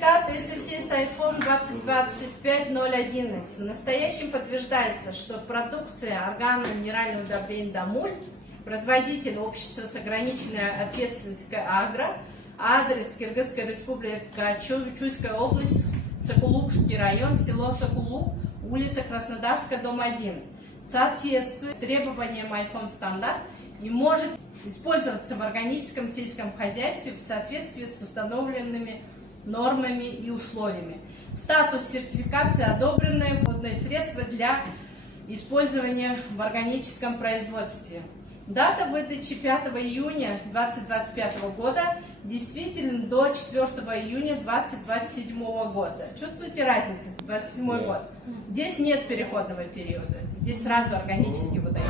Сертификат SFC Сайфон 2025-011. В настоящем подтверждается, что продукция органно-минерального удобрения «Дамуль», производитель общества с ограниченной ответственностью «Агро», адрес Кыргызская республика, Чуйская область, Сокулукский район, село Сокулук, улица Краснодарская, дом 1, соответствует требованиям Айфон стандарт и может использоваться в органическом сельском хозяйстве в соответствии с установленными нормами и условиями. Статус сертификации: одобренные вводные средства для использования в органическом производстве. Дата выдачи 5 июня 2025 года, действительно до 4 июня 2027 года. Чувствуете разницу? 27 год. Здесь нет переходного периода, здесь сразу органически выдают.